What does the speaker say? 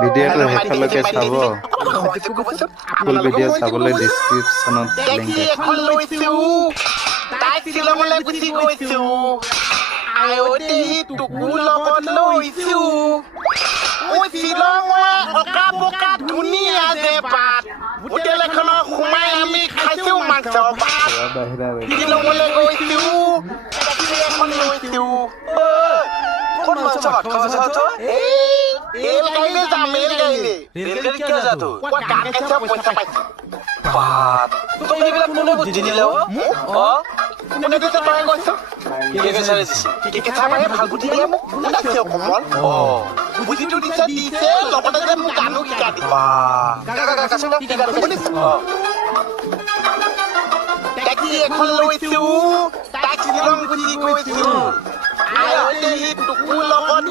ভিডিঅ'টো শেষলৈকে চাব ফুল ভিডিঅ' চাবলৈ ডেছক্ৰিপশ্যনত লিংক আছে এখন লৈছো তাই শ্বিলঙলৈ গুচি গৈছো আয়তে টুকু লগত লৈছো ঐ শ্বিলঙৰ অকা পকা ধুনীয়া যে পাত হোটেল এখনত সোমাই আমি খাইছো মাংস ভাত শ্বিলঙলৈ গৈছো এখন লৈছো কোন মাংস ভাত খাওয়া যাও তো এই গাড়ীলে যাম এই গাড়ীলে রেলগাড়ি কে যা তো গান গাইছে পইচা পাইছো বাত তো এইবিলাক কোনে বুদ্ধি দিলে অ কোনে দিছে তই কৈছ কে বিচাৰে দিছে কি চাবাই ভাল বুদ্ধি দিয়ে মোক নাছে কমল বুদ্ধিটো দিছে লগতে যে মোক গানো শিকা দিছে বা কাকা কি গান শুনিছ টেক্সি এখন লৈছো তাক শ্বিলং গুচি গৈছো আয়তে টুকু লগত